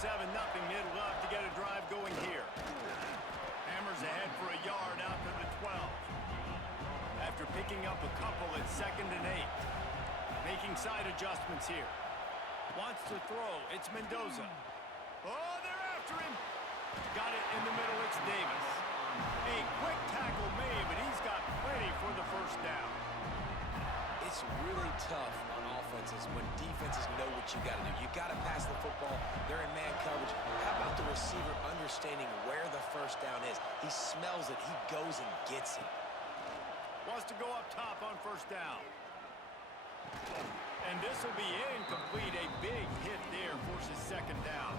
7-0. They'd love to get a drive going here. Hammers ahead for a yard out to the 12. After picking up a couple at 2nd and 8. Making side adjustments here. Wants to throw. It's Mendoza. Oh, they're after him. Got it in the middle. It's Davis. A quick tackle made, but he's got plenty for the first down. It's really tough on offenses when defenses know what you got to do. You got to pass the football. They're in man coverage. How about the receiver understanding where the first down is? He smells it. He goes and gets it. Wants to go up top on first down. And this will be incomplete. A big hit there forces 2nd down.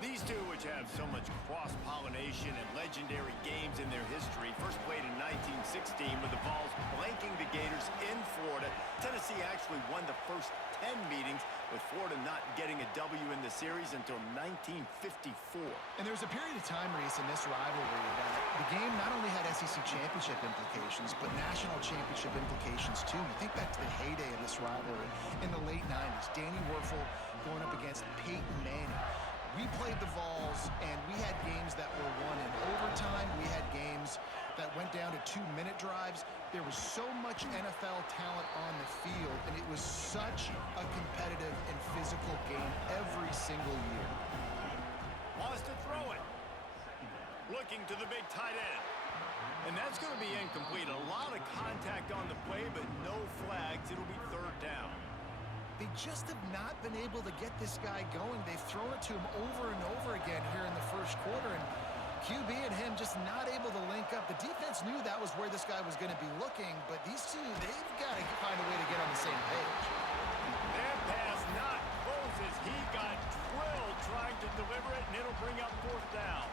These two, which have so much cross-pollination and legendary games in their history, first played in 1916 with the Vols blanking the Gators in Florida. Tennessee actually won the first 10 meetings, with Florida not getting a W in the series until 1954. And there was a period of time, Reese, in this rivalry that the game not only had SEC championship implications, but national championship implications too. You think back to the heyday of this rivalry in the late 90s. Danny Werfel going up against Peyton Manning. We played the Vols, and we had games that were won in overtime. We had games that went down to 2-minute drives. There was so much NFL talent on the field, and it was such a competitive and physical game every single year. Wants to throw it. Looking to the big tight end. And that's going to be incomplete. A lot of contact on the play, but no flags. It'll be 3rd down. They just have not been able to get this guy going. They've thrown it to him over and over again here in the first quarter, and QB and him just not able to link up. The defense knew that was where this guy was going to be looking, but these two, they've got to find a way to get on the same page. That pass not close as he got drilled trying to deliver it, and it'll bring up 4th down.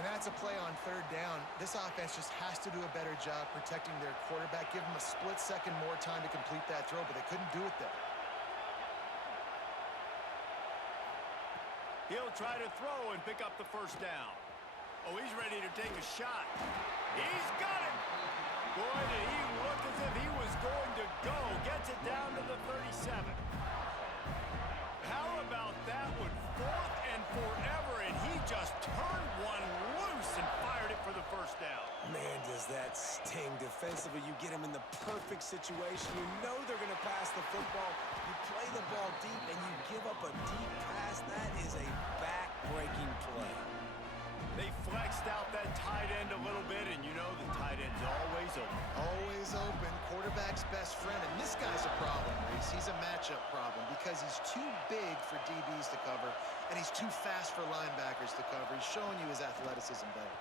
And that's a play on 3rd down. This offense just has to do a better job protecting their quarterback. Give him a split second more time to complete that throw, but they couldn't do it there. He'll try to throw and pick up the first down. Oh, he's ready to take a shot. He's got it. Boy, did he look as if he was going to go. Gets it down to the 37. How about that one? 4th and forever, and he just turned one loose and fired it for the first down. Man, does that sting defensively. You get him in the perfect situation. You know they're going to pass the football. You play the ball deep, and you give up a deep pass. That is a back-breaking play. They flexed out that tight end a little bit, and you know the tight end's always open. Always open. Quarterback's best friend. And this guy's a problem, Reese. He's a matchup problem because he's too big for DBs to cover, and he's too fast for linebackers to cover. He's showing you his athleticism better.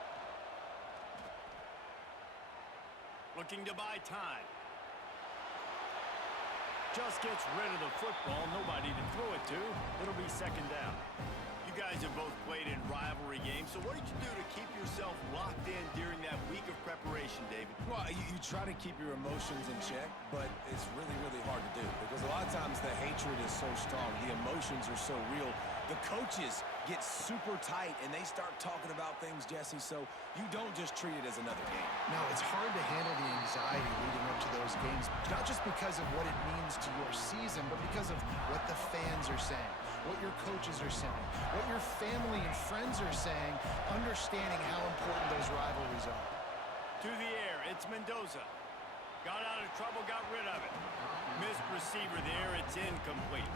Looking to buy time. Just gets rid of the football. Nobody to throw it to. It'll be 2nd down. You guys have both played in rivalry games, so what did you do to keep yourself locked in during that week of preparation, David? Well, you try to keep your emotions in check, but it's really, really hard to do because a lot of times the hatred is so strong. The emotions are so real. The coaches get super tight, and they start talking about things, Jesse, so you don't just treat it as another game. No, it's hard to handle the anxiety leading up to those games, not just because of what it means to your season, but because of what the fans are saying, what your coaches are saying, what your family and friends are saying, understanding how important those rivalries are. To the air, it's Mendoza. Got out of trouble, got rid of it. Missed receiver there, it's incomplete.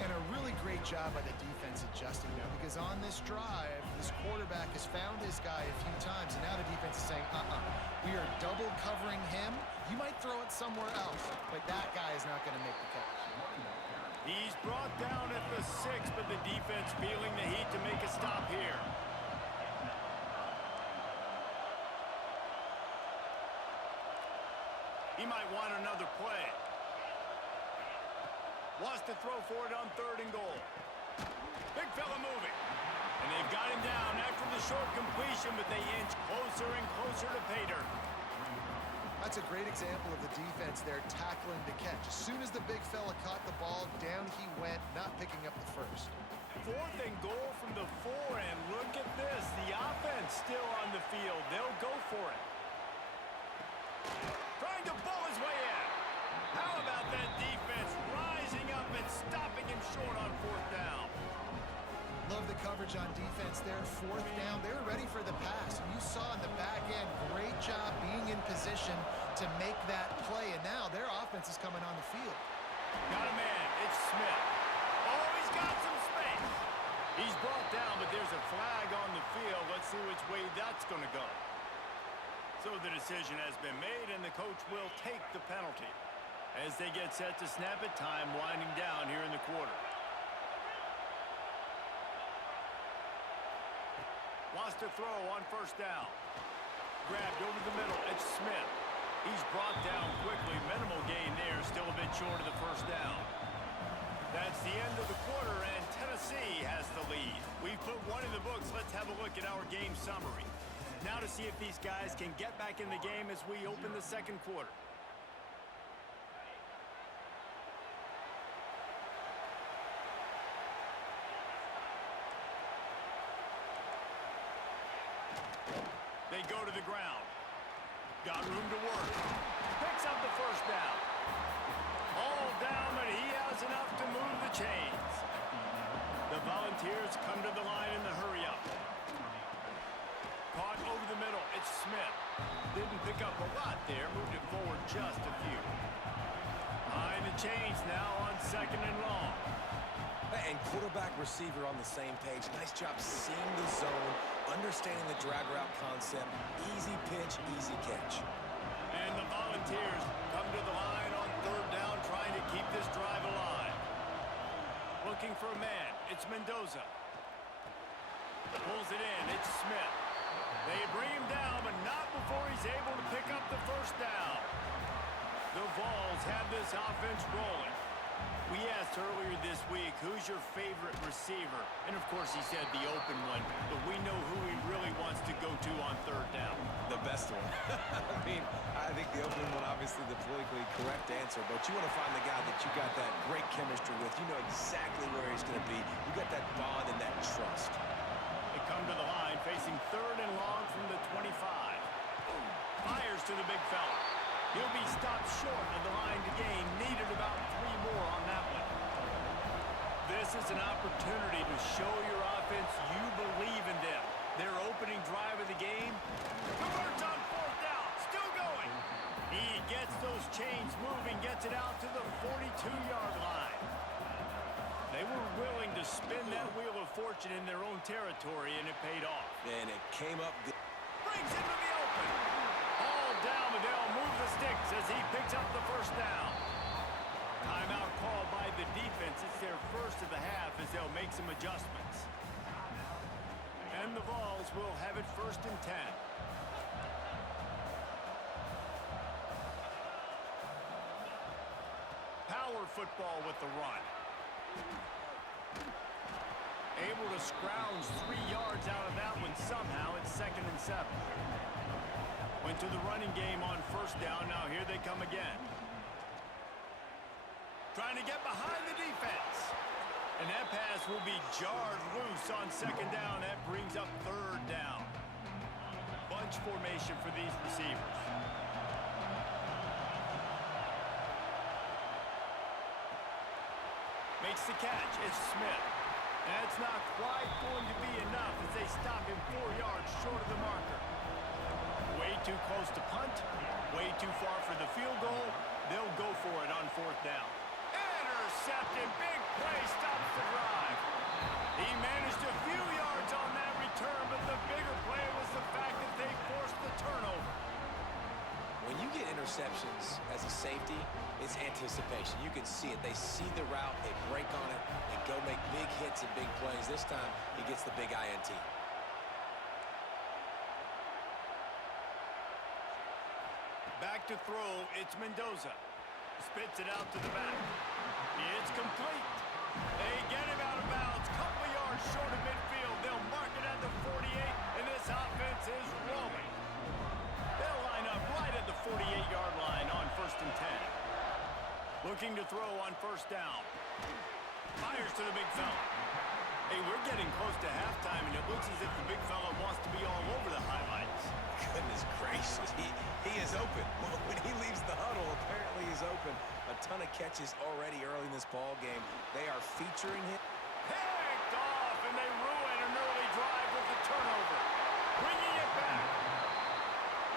And a really great job by the defense adjusting now, because on this drive, this quarterback has found his guy a few times, and now the defense is saying, we are double covering him. You might throw it somewhere else, but that guy is not going to make the catch. He's brought down at the 6, but the defense feeling the heat to make a stop here. He might want another play. Wants to throw for it on 3rd and goal. Big fella moving. And they've got him down after the short completion, but they inch closer and closer to pay dirt. That's a great example of the defense there tackling to catch. As soon as the big fella caught the ball, down he went, not picking up the first. 4th and goal from the 4, and look at this. The offense still on the field. They'll go for it. Trying to bull his way in. How about that defense rising up and stopping him short on 4th down? coverage on defense there. Fourth down. They were ready for the pass. And you saw in the back end, great job being in position to make that play. And now their offense is coming on the field. Got a man. It's Smith. Oh, he's got some space. He's brought down, but there's a flag on the field. Let's see which way that's going to go. So the decision has been made, and the coach will take the penalty. As they get set to snap it, time winding down here in the quarter. Wants to throw on first down. Grabbed over the middle. It's Smith. He's brought down quickly. Minimal gain there. Still a bit short of the first down. That's the end of the quarter, and Tennessee has the lead. We've put one in the books. Let's have a look at our game summary. Now to see if these guys can get back in the game as we open the second quarter. They go to the ground. Got room to work. Picks up the first down. All down, but he has enough to move the chains. The Volunteers come to the line in the hurry-up. Caught over the middle. It's Smith. Didn't pick up a lot there. Moved it forward just a few. Behind the chains now on second and long. And quarterback receiver on the same page. Nice job seeing the zone, understanding the drag route concept. Easy pitch, easy catch. And the Volunteers come to the line on third down, trying to keep this drive alive. Looking for a man. It's Mendoza. Pulls it in. It's Smith. They bring him down, but not before he's able to pick up the first down. The Vols have this offense rolling. We asked earlier this week, who's your favorite receiver? And, of course, he said the open one, but we know who he really wants to go to on third down. The best one. I think the open one, obviously the politically correct answer, but you want to find the guy that you got that great chemistry with. You know exactly where he's going to be. You got that bond and that trust. They come to the line, facing third and long from the 25. Fires to the big fella. He'll be stopped short of the line to gain. Needed about 3 more on that one. This is an opportunity to show your offense you believe in them. Their opening drive of the game. Converts on fourth down. Still going. He gets those chains moving. Gets it out to the 42-yard line. They were willing to spin that wheel of fortune in their own territory, and it paid off. And it came up good. Brings into the open. All down, but they'll move the sticks as he picks up the first down. Timeout called by the defense. It's their first of the half as they'll make some adjustments. And the Vols will have it first and 10. Power football with the run. Able to scrounge 3 yards out of that one somehow. It's second and 7. Went to the running game on first down. Now here they come again. Trying to get behind the defense. And that pass will be jarred loose on second down. That brings up third down. Bunch formation for these receivers. Makes the catch. It's Smith. That's not quite going to be enough as they stop him 4 yards short of the marker. Way too close to punt. Way too far for the field goal. They'll go for it on fourth down. Intercepted. Big play stops the drive. He managed a few yards on that return, but the bigger play was the fact that they forced the turnover. When you get interceptions as a safety, it's anticipation. You can see it. They see the route, they break on it, they go make big hits and big plays. This time, he gets the big INT. Back to throw, it's Mendoza. Spits it out to the back. It's complete. They get him out of bounds, couple of yards short of midfield. They'll mark it at the 48, and this offense is rolling. They'll line up right at the 48-yard line on first and 10. Looking to throw on first down. Fires to the big fella. Hey, we're getting close to halftime, and it looks as if the big fella wants to be all over the highlights. Goodness gracious, he is open. When he leaves the huddle, apparently he's open. A ton of catches already early in this ball game. They are featuring him. Picked off and they ruin an early drive with the turnover. Bringing it back.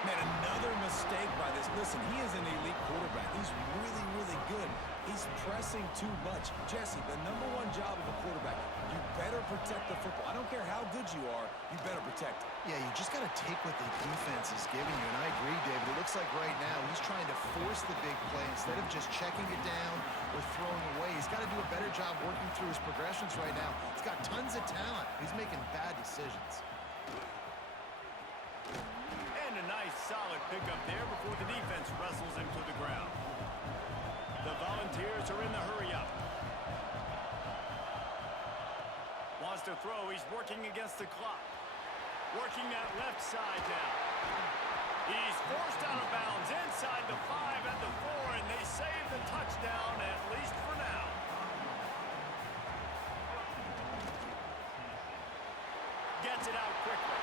Man, another mistake by this. Listen, he is an elite quarterback. He's really, really good. He's pressing too much. Jesse, the number one job of a quarterback, you better protect the football. I don't care how good you are, you better protect it. Yeah, you just got to take what the defense is giving you. And I agree, David. It looks like right now he's trying to force the big play instead of just checking it down or throwing away. He's got to do a better job working through his progressions right now. He's got tons of talent. He's making bad decisions. And a nice solid pickup there before the defense wrestles him to the ground. The Volunteers are in the hurry-up. Wants to throw. He's working against the clock. Working that left side down. He's forced out of bounds inside the 5 at the 4, and they save the touchdown, at least for now. Gets it out quickly.